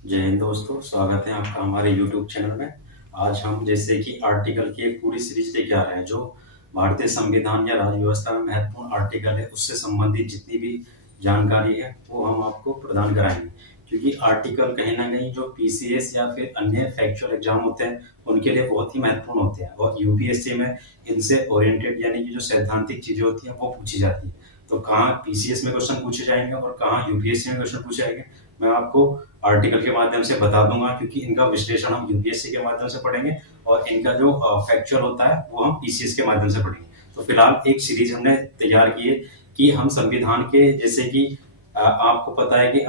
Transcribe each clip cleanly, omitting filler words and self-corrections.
जय हिंद दोस्तों, स्वागत है आपका हमारे यूट्यूब चैनल में। आज हम जैसे कि आर्टिकल की एक पूरी सीरीज लेके आ रहे हैं, जो भारतीय संविधान या राज्य व्यवस्था में महत्वपूर्ण आर्टिकल है, उससे संबंधित जितनी भी जानकारी है वो हम आपको प्रदान कराएंगे। क्योंकि आर्टिकल कहीं ना कहीं जो पीसीएस या फिर अन्य फैक्चुअल एग्जाम होते हैं उनके लिए बहुत ही महत्वपूर्ण होते हैं, और यूपीएससी में इनसे ओरिएंटेड यानी कि जो सैद्धांतिक चीजें होती हैं वो पूछी जाती है। तो कहाँ पीसीएस में क्वेश्चन पूछे जाएंगे और कहाँ यूपीएससी में क्वेश्चन पूछे जाएंगे, मैं आपको आर्टिकल के माध्यम से बता दूंगा, क्योंकि इनका विश्लेषण हम यूपीएससी के माध्यम से पढ़ेंगे और इनका जो फैक्चुअल होता है वो हम पीसीएस के माध्यम से पढ़ेंगे। तो फिलहाल एक सीरीज हमने तैयार की है कि हम संविधान के जैसे कि आपको पता है कि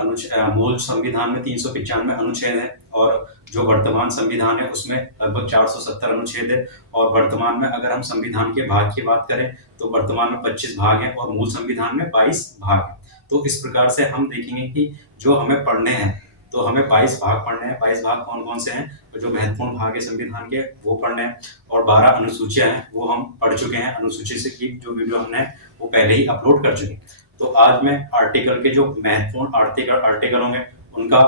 मूल संविधान में 395 अनुच्छेद है, और जो वर्तमान संविधान है उसमें लगभग 470 अनुच्छेद है। और वर्तमान में अगर हम संविधान के भाग की बात करें तो वर्तमान में 25 भाग हैं और मूल संविधान में 22 भाग हैं। तो इस प्रकार से हम देखेंगे कि जो हमें पढ़ने हैं, तो हमें 22 भाग पढ़ने हैं। 22 भाग कौन कौन से हैं? तो जो महत्वपूर्ण भाग है संविधान के वो पढ़ने हैं, और 12 अनुसूचियां हैं वो हम पढ़ चुके हैं। अनुसूची से की जो वीडियो हमने वो पहले ही अपलोड कर चुके हैं। तो आज मैं आर्टिकल के जो महत्वपूर्ण आर्टिकल होंगे उनका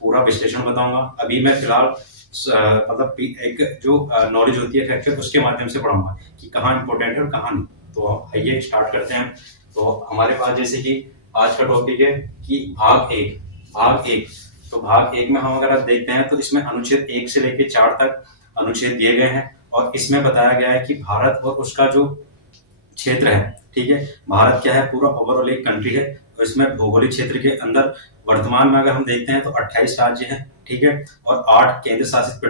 पूरा विश्लेषण बताऊंगा। अभी मैं फिलहाल मतलब एक जो नॉलेज होती है फैक्चुअल, उसके माध्यम से पढ़ाऊंगा कि कहाँ इंपॉर्टेंट है और कहाँ नहीं। तो आइए स्टार्ट करते हैं। तो हमारे पास जैसे कि आज का टॉपिक है कि भाग एक। तो भाग एक में हम अगर आप देखते हैं तो इसमें अनुच्छेद 1 से लेकर 4 तक अनुच्छेद दिए गए हैं, और इसमें बताया गया है कि भारत और उसका जो क्षेत्र है, ठीक है, भारत क्या है, पूरा ओवरऑल एक कंट्री है। और इसमें भौगोलिक क्षेत्र के अंदर वर्तमान में अगर हम देखते हैं तो 28 राज्य हैं, ठीक है, और 8 केंद्र शासित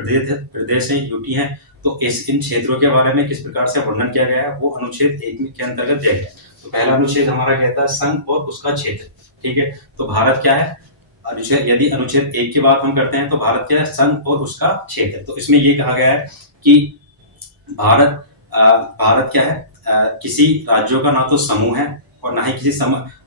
प्रदेश हैं, यूटी हैं। तो इन क्षेत्रों के बारे में किस प्रकार से वर्णन किया गया है वो अनुच्छेद 1 के अंतर्गत दिया गया है। तो पहला अनुच्छेद हमारा कहता है संघ और उसका क्षेत्र, ठीक है। तो भारत क्या है, यदि अनुच्छेद 1 की बात हम करते हैं तो भारत क्या है, संघ और उसका क्षेत्र। तो इसमें ये कहा गया है कि भारत भारत क्या है, किसी राज्यों का ना तो समूह है और ना ही किसी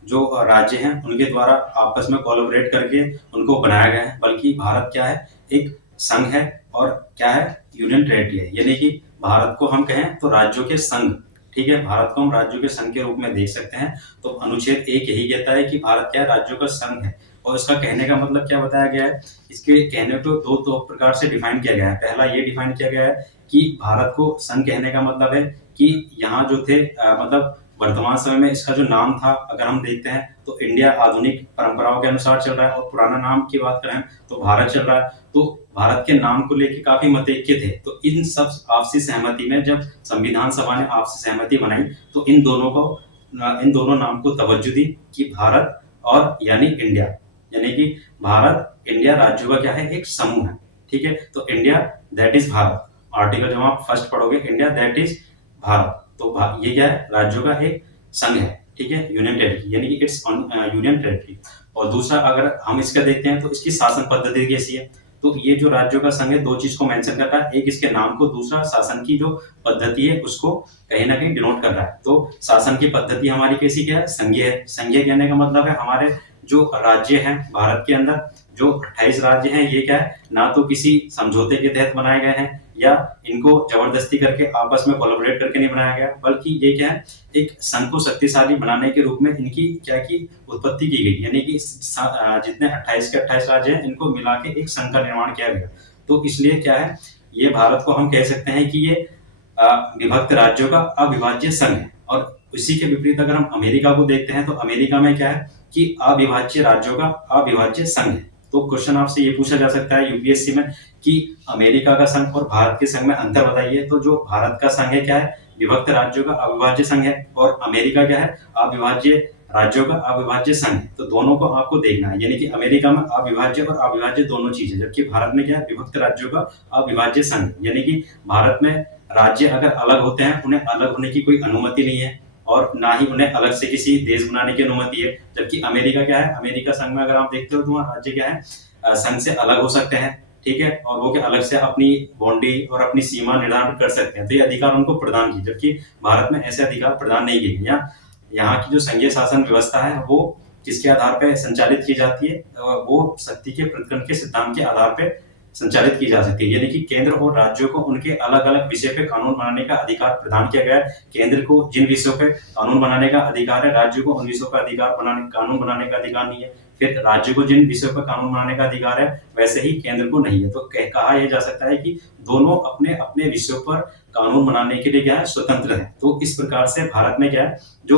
जो राज्य हैं उनके द्वारा आपस में कोलैबोरेट करके उनको बनाया गया है, बल्कि भारत क्या है, एक संघ है। और क्या है, यूनियन टेरिटरी है, यानी कि भारत को हम कहें तो राज्यों के संघ, ठीक है, भारत को हम राज्यों के संघ के रूप में देख सकते हैं। तो अनुच्छेद 1 यही कहता है कि भारत क्या है, राज्यों का संघ है। और इसका कहने का मतलब क्या बताया गया है, इसके कहने को दो प्रकार से डिफाइन किया गया है। पहला ये डिफाइन किया गया है कि भारत को संघ कहने का मतलब है कि यहाँ जो थे मतलब वर्तमान समय में इसका जो नाम था, अगर हम देखते हैं तो इंडिया आधुनिक परंपराओं के अनुसार चल रहा है, और पुराना नाम की बात करें तो भारत चल रहा है। तो भारत के नाम को लेकर काफी मतैक्य थे। तो इन सब आपसी सहमति में जब संविधान सभा ने आपसी सहमति बनाई तो इन दोनों नाम को तवज्जो दी कि भारत और यानी इंडिया, यानी कि भारत इंडिया राज्यों का क्या है, एक समूह है, ठीक है। तो India that is Bharat, article जब आप फर्स्ट पढ़ोगे इंडिया दैट इज भारत, तो ये क्या है, राज्यों का एक संघ है, ठीक है, यूनियन टेरिटरी, यानी कि इट्स यूनियन टेरिटरी। और दूसरा अगर हम इसका देखते हैं तो इसकी शासन पद्धति कैसी है, तो ये जो राज्यों का संघ है दो चीज को मेंशन कर रहा है, एक इसके नाम को, दूसरा शासन की जो पद्धति है उसको कहीं ना कहीं डिनोट कर रहा है। तो शासन की पद्धति हमारी कैसी क्या है, संघीय है। संघीय कहने का मतलब है हमारे जो राज्य हैं भारत के अंदर, जो 28 राज्य हैं, ये क्या है, ना तो किसी समझौते के तहत बनाए गए हैं या इनको जबरदस्ती करके आपस में कोलैबोरेट करके नहीं बनाया गया, बल्कि ये क्या है, एक संघ को शक्तिशाली बनाने के रूप में इनकी क्या की उत्पत्ति की गई, यानी कि जितने 28 के 28 राज्य हैं इनको मिला के एक संघ का निर्माण किया गया। तो इसलिए क्या है, ये भारत को हम कह सकते हैं कि ये विभक्त राज्यों का अविभाज्य संघ है। और इसी के विपरीत अगर हम अमेरिका को देखते हैं तो अमेरिका में क्या है कि अविभाज्य राज्यों का अविभाज्य संघ है। तो क्वेश्चन आपसे ये पूछा जा सकता है यूपीएससी में कि अमेरिका का संघ और भारत के संघ में अंतर बताइए। तो जो भारत का संघ है क्या है, विभक्त राज्यों का अविभाज्य संघ है, और अमेरिका क्या है, अविभाज्य राज्यों का अविभाज्य संघ है। तो दोनों को आपको देखना है, यानी कि अमेरिका में अविभाज्य और अविभाज्य दोनों चीजें, जबकि भारत में क्या है, विभक्त राज्यों का अविभाज्य संघ, यानी कि भारत में राज्य अगर अलग होते हैं उन्हें अलग होने की कोई अनुमति नहीं है, और ना ही उन्हें अलग से किसी देश बनाने की अनुमति है। जबकि अमेरिका क्या है, अमेरिका संघ में अगर आप देखते हो तो वहाँ राज्य क्या है, संघ से अलग हो सकते हैं, ठीक है, और वो क्या अलग से अपनी बाउंड्री और अपनी सीमा निर्धारण कर सकते हैं। तो ये अधिकार उनको प्रदान की, जबकि भारत में ऐसे अधिकार प्रदान नहीं किए। यहाँ की जो संघीय शासन व्यवस्था है वो किसके आधार पर संचालित की जाती है, वो शक्ति के प्रतिकरण के सिद्धांत के आधार पर संचालित की जा सकती है, यानी कि केंद्र और राज्यों को उनके अलग अलग विषय पे कानून बनाने का अधिकार प्रदान किया गया है। केंद्र को जिन विषयों पे कानून बनाने का अधिकार है, राज्यों को उन विषयों का अधिकार कानून बनाने का अधिकार नहीं है। फिर राज्य को जिन विषयों पर कानून बनाने का अधिकार है वैसे ही केंद्र को नहीं है। तो कहा यह जा सकता है कि दोनों अपने अपने विषयों पर कानून बनाने के लिए क्या है, स्वतंत्र है। तो इस प्रकार से भारत में क्या है, जो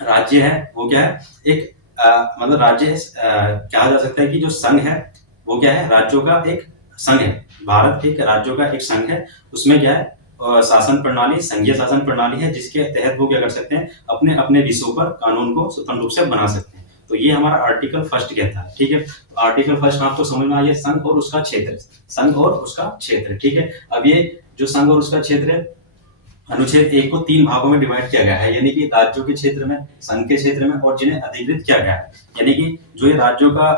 राज्य है वो क्या है, एक मतलब राज्य कहा जा सकता है कि जो संघ है वो क्या है, राज्यों का एक संघ है। भारत एक राज्यों का एक संघ है। उसमें क्या है, शासन प्रणाली संघीय शासन प्रणाली है, जिसके तहत वो क्या कर सकते हैं, अपने अपने विषयों पर कानून को स्वतंत्र रूप से बना सकते हैं। तो ये हमारा आर्टिकल फर्स्ट कहता है। ठीक है, आर्टिकल फर्स्ट आपको समझ में आइए, संघ और उसका क्षेत्र, संघ और उसका क्षेत्र। ठीक है, अब ये जो संघ और उसका क्षेत्र है, अनुच्छेद 1 को 3 भागों में डिवाइड किया गया है, यानी कि राज्यों के क्षेत्र में, संघ के क्षेत्र में और जिन्हें अधिकृत किया गया है। यानी कि जो ये राज्यों का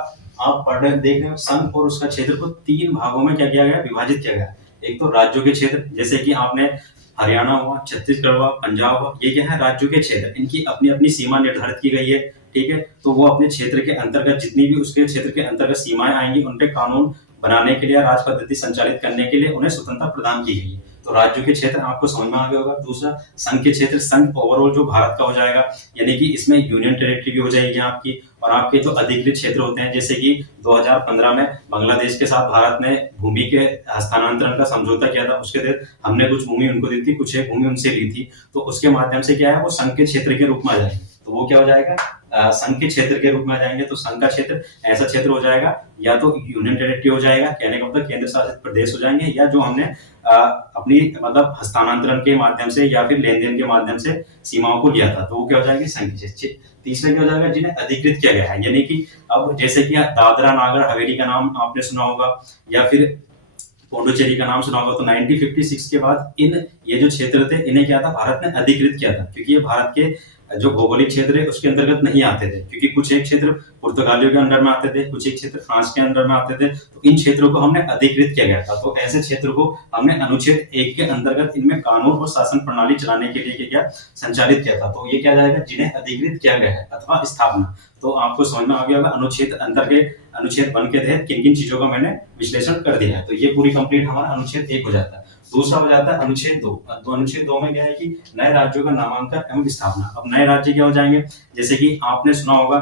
आप पढ़ रहे देख रहे हो, संघ और उसका क्षेत्र को 3 भागों में क्या किया गया, विभाजित किया गया। एक तो राज्यों के क्षेत्र, जैसे कि आपने हरियाणा हुआ, छत्तीसगढ़ हुआ, पंजाब हुआ, ये क्या है, राज्यों के क्षेत्र, इनकी अपनी अपनी सीमा निर्धारित की गई है। ठीक है, तो वो अपने क्षेत्र के अंतर्गत जितनी भी उसके क्षेत्र के अंतर्गत सीमाएं आएंगी, उन पे कानून बनाने के लिए, राज पद्धति संचालित करने के लिए उन्हें स्वतंत्रता प्रदान की गई है। तो राज्यों के क्षेत्र आपको समझ में आ गया होगा। दूसरा, संघ के क्षेत्र, संघ ओवरऑल जो भारत का हो जाएगा, यानी कि इसमें यूनियन टेरिटरी भी हो जाएगी आपकी, और आपके जो अधिकृत क्षेत्र होते हैं, जैसे कि 2015 में बांग्लादेश के साथ भारत ने भूमि के हस्तांतरण का समझौता किया था। उसके तहत हमने कुछ भूमि उनको दी थी, कुछ भूमि उनसे ली थी। तो उसके माध्यम से क्या है, वो संघ के क्षेत्र के रूप में आ जाएंगे। तो वो क्या हो जाएगा, संघ के क्षेत्र के रूप में आ जाएंगे। तो संघ का क्षेत्र ऐसा क्षेत्र हो जाएगा, या तो यूनियन टेरिटरी हो जाएगा, कहने का मतलब केंद्र शासित प्रदेश हो जाएंगे, या जो हमने अपनी मतलब हस्तांतरण के माध्यम से या फिर लेन देन के माध्यम से सीमाओं को लिया था, तो वो क्या हो जाएंगे, संघ के क्षेत्र। तीसरा क्या हो जाएगा, जिन्हें अधिकृत किया गया है, यानी कि अब जैसे कि दादरा नागर हवेली का नाम आपने सुना होगा, या फिर पौंडुचेरी का नाम सुना होगा। तो 1956 के बाद ये जो क्षेत्र थे, इन्हें क्या था, भारत ने अधिकृत किया था, क्योंकि ये भारत के जो भौगोलिक क्षेत्र है उसके अंतर्गत नहीं आते थे, क्योंकि कुछ एक क्षेत्र पुर्तगालियों के अंडर में आते थे, कुछ एक क्षेत्र फ्रांस के अंडर में आते थे। तो इन क्षेत्रों को हमने अधिकृत किया गया था। तो ऐसे क्षेत्र को हमने अनुच्छेद 1 के अंतर्गत इनमें कानून और शासन प्रणाली चलाने के लिए क्या संचालित किया था। तो ये क्या जाएगा, जिन्हें अधिकृत किया गया है अथवा स्थापना। तो आपको समझ में आ गया होगा अनुच्छेद अंतर्गत, अनुच्छेद 1 के तहत किन किन चीजों का मैंने विश्लेषण कर दिया है। तो ये पूरी कंप्लीट हमारा अनुच्छेद 1 हो जाता है। दूसरा हो जाता है अनुच्छेद 2। तो अनुच्छेद 2 में क्या है कि नए राज्यों का नामांकन एवं स्थापना। अब नए राज्य क्या हो जाएंगे, जैसे कि आपने सुना होगा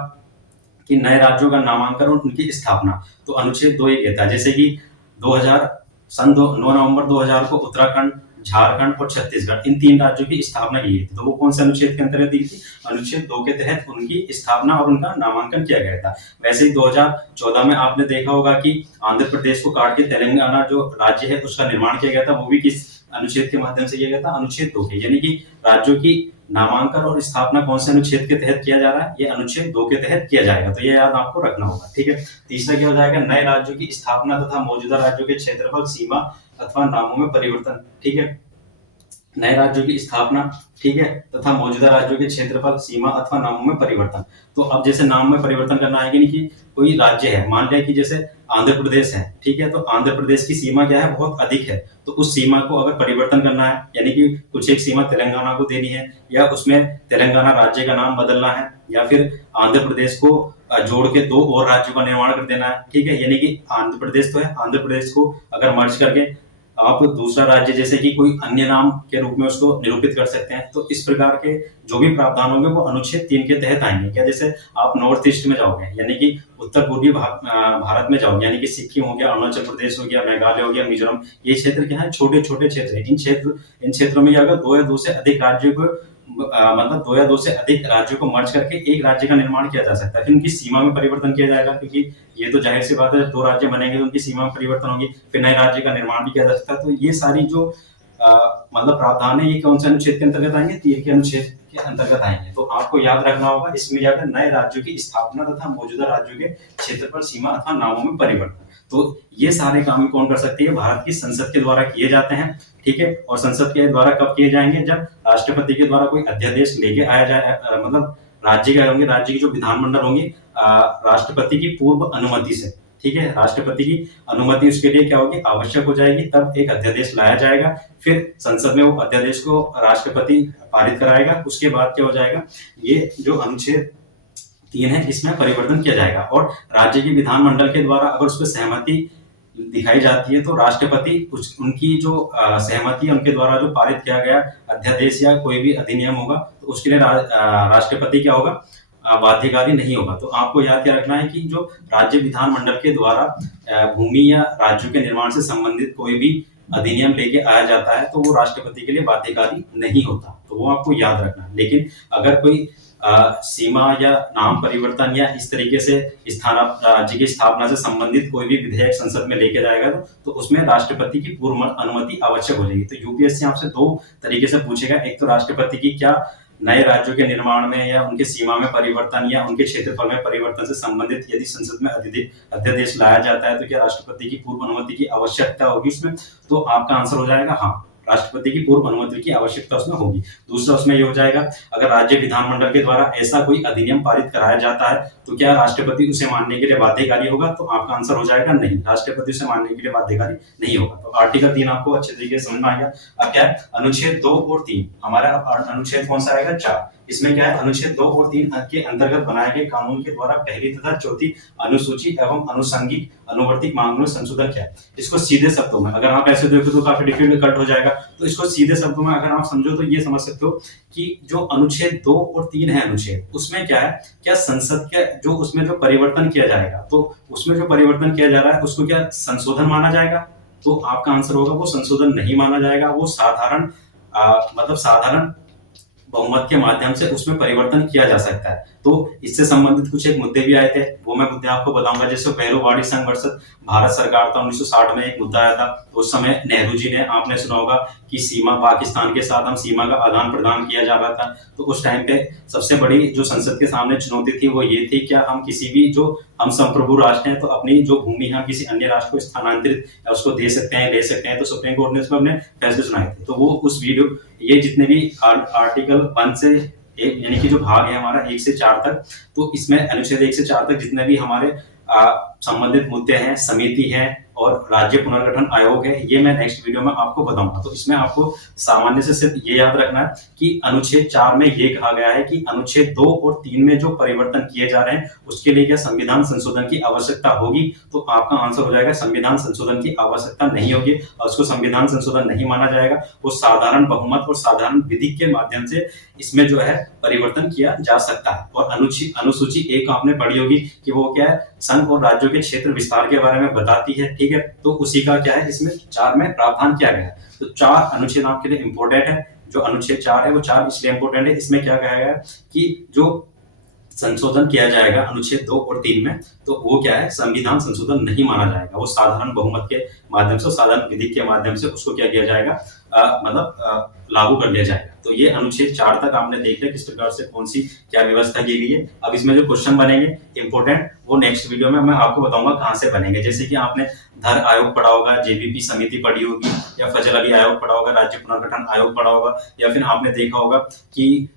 कि नए राज्यों का नामांकन और उनकी स्थापना। तो अनुच्छेद 2 ये कहता है, जैसे कि 9 नवंबर 2000 को उत्तराखंड, झारखंड और छत्तीसगढ़, इन 3 राज्यों की स्थापना की गई थी। तो वो कौन से अनुच्छेद के अंतर्गत की थी, अनुच्छेद 2 के तहत उनकी स्थापना और उनका नामांकन किया गया था। वैसे ही 2014 में आपने देखा होगा कि आंध्र प्रदेश को काट के तेलंगाना जो राज्य है उसका निर्माण किया गया था। वो भी किस अनुच्छेद के माध्यम से किया गया था, अनुच्छेद 2 के। यानी कि राज्यों की नामांकन और स्थापना कौन से अनुच्छेद के तहत किया जा रहा है, ये अनुच्छेद 2 के तहत किया जाएगा। तो ये याद आपको रखना होगा। ठीक है, तीसरा क्या हो जाएगा, नए राज्यों की स्थापना तथा मौजूदा राज्यों के क्षेत्रफल, सीमा अथवा नामों में परिवर्तन। ठीक है, नए राज्यों की स्थापना, ठीक है, तथा मौजूदा राज्यों के क्षेत्रफल, सीमा अथवा नामों में परिवर्तन। तो अब जैसे नाम में परिवर्तन करना है कि कोई राज्य है, मान लिया कि जैसे आंध्र प्रदेश है, ठीक है, तो आंध्र प्रदेश की सीमा क्या है, बहुत अधिक है। तो उस सीमा को अगर परिवर्तन करना है, यानी कि कुछ एक सीमा तेलंगाना को देनी है, या उसमें तेलंगाना राज्य का नाम बदलना है, या फिर आंध्र प्रदेश को जोड़ के 2 और राज्यों का निर्माण कर देना है। ठीक है, यानी कि आंध्र प्रदेश तो है, आंध्र प्रदेश को अगर मर्ज करके आप दूसरा राज्य जैसे कि कोई अन्य नाम के रूप में उसको निरूपित कर सकते हैं। तो इस प्रकार के जो भी प्रावधान होंगे वो अनुच्छेद 3 के तहत आएंगे। क्या, जैसे आप नॉर्थ ईस्ट में जाओगे, यानी कि उत्तर पूर्वी भारत में जाओगे, यानी कि सिक्किम हो गया, अरुणाचल प्रदेश हो गया, मेघालय हो गया, मिजोरम, ये क्षेत्र क्या है, छोटे छोटे क्षेत्र है। इन क्षेत्रों में अगर 2 या 2 से अधिक राज्यों को मतलब 2 या 2 से अधिक राज्यों को मर्ज करके एक राज्य का निर्माण किया जा सकता है। फिर उनकी सीमा में परिवर्तन किया जाएगा, क्योंकि ये तो जाहिर सी बात है, जब 2 राज्य बनेंगे तो उनकी सीमा में परिवर्तन होगी, फिर नए राज्य का निर्माण भी किया जा सकता है। तो ये सारी जो मतलब प्रावधान है, ये कौन से अनुच्छेद के अंतर्गत आएंगे, 3 के अनुच्छेद के अंतर्गत आएंगे। तो आपको याद रखना होगा, इसमें याद है नए राज्यों की स्थापना तथा मौजूदा राज्यों के क्षेत्रफल, सीमा अथवा नामों में परिवर्तन। तो ये सारे काम कौन कर सकती है, भारत की संसद के द्वारा किए जाते हैं। ठीक है, और संसद के द्वारा कब किए जाएंगे, जब राष्ट्रपति के द्वारा कोई अध्यादेश लेके आया जाए, मतलब राज्य के होंगे, राज्य की जो विधानमंडल होंगी, राष्ट्रपति की पूर्व अनुमति से। ठीक है, राष्ट्रपति की अनुमति उसके लिए क्या होगी, आवश्यक हो जाएगी, तब एक अध्यादेश लाया जाएगा। फिर संसद में वो अध्यादेश को राष्ट्रपति पारित कराएगा। उसके बाद क्या हो जाएगा, ये जो अनुच्छेद 3 है इसमें परिवर्तन किया जाएगा, और राज्य की विधानमंडल के द्वारा अगर उस पर सहमति दिखाई जाती है तो राष्ट्रपति उनकी जो सहमति है, उनके द्वारा जो पारित किया गया अध्यादेश या कोई भी अधिनियम होगा, तो उसके लिए राष्ट्रपति क्या होगा, बाध्यकारी नहीं होगा। तो आपको याद क्या रखना है कि जो राज्य विधानमंडल के द्वारा भूमि या राज्यों के निर्माण से संबंधित कोई भी अधिनियम लेके आया जाता है तो वो राष्ट्रपति के लिए बाध्यकारी नहीं होता, तो वो आपको याद रखना है। लेकिन अगर कोई सीमा या नाम परिवर्तन या इस तरीके से राज्य की स्थापना से संबंधित कोई भी विधेयक संसद में लेके जाएगा तो उसमें राष्ट्रपति की पूर्व अनुमति आवश्यक हो जाएगी। तो यूपीएससी आपसे दो तरीके से पूछेगा, एक तो राष्ट्रपति की क्या नए राज्यों के निर्माण में या उनके सीमा में परिवर्तन या उनके क्षेत्रफल में परिवर्तन से संबंधित यदि संसद में अध्यादेश लाया जाता है तो क्या राष्ट्रपति की पूर्व अनुमति की आवश्यकता होगी उसमें? तो आपका आंसर हो जाएगा हाँ, राष्ट्रपति की पूर्व अनुमति की आवश्यकता उसमें होगी। दूसरा उसमें ये हो जाएगा, अगर राज्य विधानमंडल के द्वारा ऐसा कोई अधिनियम पारित कराया जाता है तो क्या राष्ट्रपति उसे मानने के लिए बाध्यकारी होगा? तो आपका आंसर हो जाएगा नहीं, राष्ट्रपति उसे मानने के लिए बाध्यकारी नहीं होगा। तो आर्टिकल 3 आपको अच्छे तरीके से समझ में आ गया। अब क्या है, अनुच्छेद 2 और 3, हमारा अनुच्छेद कौन सा आएगा? 4। इसमें क्या है, अनुच्छेद 2 और 3 के अंतर्गत बनाए गए कानून के द्वारा पहली तथा चौथी अनुसूची एवं अनुषंगिक अनुवर्तिक मामलों में संशोधन क्या है। इसको सीधे शब्दों में अगर आप ऐसे देखो तो काफी डिफिकल्ट कट हो जाएगा, तो इसको सीधे शब्दों में अगर आप समझो तो ये समझ सकते हो कि जो अनुच्छेद 2 और 3 है अनुच्छेद, उसमें क्या है, क्या संसद के जो उसमें जो परिवर्तन किया जाएगा तो उसमें जो परिवर्तन किया जा रहा है उसको क्या संशोधन माना जाएगा? तो आपका आंसर होगा वो संशोधन नहीं माना जाएगा, वो साधारण मतलब साधारण बहुमत के माध्यम से उसमें परिवर्तन किया जा सकता है। तो इससे संबंधित कुछ एक मुद्दे भी आए थे, वो मैं मुद्दे आपको बताऊंगा। जैसे पहलो वाणी संघ वर्सेस भारत सरकार था 1960 में, एक मुद्दा आया था। तो उस समय नेहरू जी ने, आपने सुना होगा कि सीमा पाकिस्तान के साथ हम सीमा का आदान प्रदान किया जा रहा था। तो उस टाइम पे सबसे बड़ी जो संसद के सामने चुनौती थी वो ये थी, क्या हम किसी भी जो हम संप्रभु राष्ट्र हैं तो अपनी जो भूमि है किसी अन्य राष्ट्र को स्थानांतरित उसको दे सकते हैं, ले सकते हैं। तो सुप्रीम कोर्ट ने उसमें अपने फैसले सुनाए थे। तो वो उस वीडियो, ये जितने भी आर्टिकल 1 से यानी कि जो भाग है हमारा 1 से 4 तक, तो इसमें अनुच्छेद 1 से 4 तक जितने भी हमारे संबंधित मुद्दे हैं, समिति है और राज्य पुनर्गठन आयोग है, ये मैं नेक्स्ट वीडियो में आपको बताऊंगा। तो इसमें आपको सामान्य से सिर्फ ये याद रखना है कि अनुच्छेद 4 में ये कहा गया है कि अनुच्छेद 2 और 3 में जो परिवर्तन किए जा रहे हैं उसके लिए क्या संविधान संशोधन की आवश्यकता होगी? तो आपका आंसर हो जाएगा संविधान संशोधन की आवश्यकता नहीं होगी और उसको संविधान संशोधन नहीं माना जाएगा। वो साधारण बहुमत और साधारण विधि के माध्यम से इसमें जो है परिवर्तन किया जा सकता है। और अनुसूची 1 आपने पढ़ी होगी कि वो क्या है, संघ और राज्यों के क्षेत्र विस्तार के बारे में बताती है, ठीक है। तो उसी का क्या है इसमें 4 में प्रावधान किया गया है। तो 4 अनुच्छेद आपके लिए इंपॉर्टेंट है। जो अनुच्छेद 4 है वो 4 इसलिए इंपॉर्टेंट है, इसमें क्या कहा गया है कि जो संशोधन किया जाएगा अनुच्छेद 2 और 3 में, तो वो क्या है संविधान संशोधन नहीं माना जाएगा। वो साधारण बहुमत के माध्यम से, साधारण विधि के माध्यम से उसको क्या किया जाएगा, मतलब लागू कर लिया जाएगा। तो ये अनुच्छेद 4 तक आपने देख लिया किस प्रकार से कौन सी क्या व्यवस्था की गई है। अब इसमें जो क्वेश्चन बनेंगे इंपोर्टेंट, वो नेक्स्ट वीडियो में मैं आपको बताऊंगा कहां से बनेंगे। जैसे कि आपने धर आयोग पढ़ा होगा, जेबीपी समिति पढ़ी होगी, या फजल अली आयोग पढ़ा होगा, राज्य पुनर्गठन आयोग पढ़ा होगा, या फिर आपने देखा होगा कि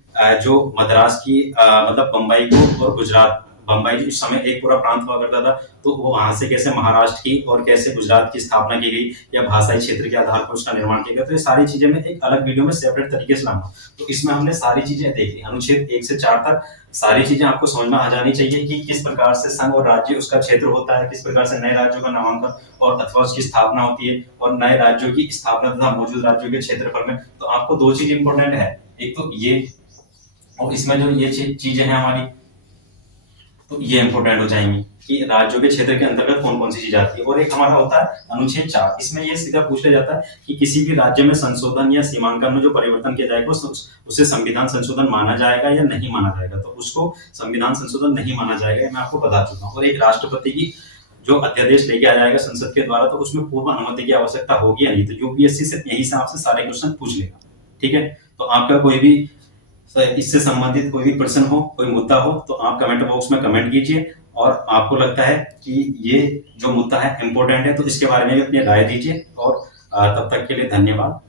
जो मद्रास की मतलब बंबई को और गुजरात, बंबई इस समय एक पूरा प्रांत हुआ करता था, तो वो वहां से कैसे महाराष्ट्र की और कैसे गुजरात की स्थापना की गई, या भाषाई क्षेत्र के आधार पर उसका निर्माण किया गया। तो ये सारी चीजें मैं एक अलग वीडियो में सेपरेट तरीके से लाऊंगा। तो इसमें हमने सारी चीजें देख ली, अनुच्छेद 1 से 4 तक सारी चीजें आपको समझ में आ जानी चाहिए कि किस प्रकार से संघ और राज्य उसका क्षेत्र होता है, किस प्रकार से नए राज्यों का नामांकन और अथवा उसकी स्थापना होती है, और नए राज्यों की स्थापना तथा मौजूद राज्यों के क्षेत्रफल में। तो आपको 2 चीज इंपॉर्टेंट है, एक तो ये, और इसमें जो ये चीजें हैं हमारी, तो ये इंपॉर्टेंट हो जाएंगी कि राज्यों के क्षेत्र के अंतर्गत कौन कौन सी चीज आती है। और एक हमारा होता है अनुच्छेद 4, इसमें ये सीधा पूछ लिया जाता है कि किसी भी राज्य में संशोधन या सीमांकन में जो परिवर्तन किया जाएगा उसे संविधान संशोधन माना जाएगा या नहीं माना जाएगा। तो उसको संविधान संशोधन नहीं माना जाएगा, मैं आपको बता चुका हूँ। और एक राष्ट्रपति की जो अध्यादेश लेके आ जाएगा संसद के द्वारा, तो उसमें पूर्व अनुमति की आवश्यकता होगी या नहीं। तो यूपीएससी से यही से आपसे सारे क्वेश्चन पूछ लेगा, ठीक है। तो आपका कोई भी इससे संबंधित कोई भी प्रश्न हो, कोई मुद्दा हो, तो आप कमेंट बॉक्स में कमेंट कीजिए। और आपको लगता है कि ये जो मुद्दा है इंपॉर्टेंट है तो इसके बारे में भी अपनी राय दीजिए। और तब तक के लिए धन्यवाद।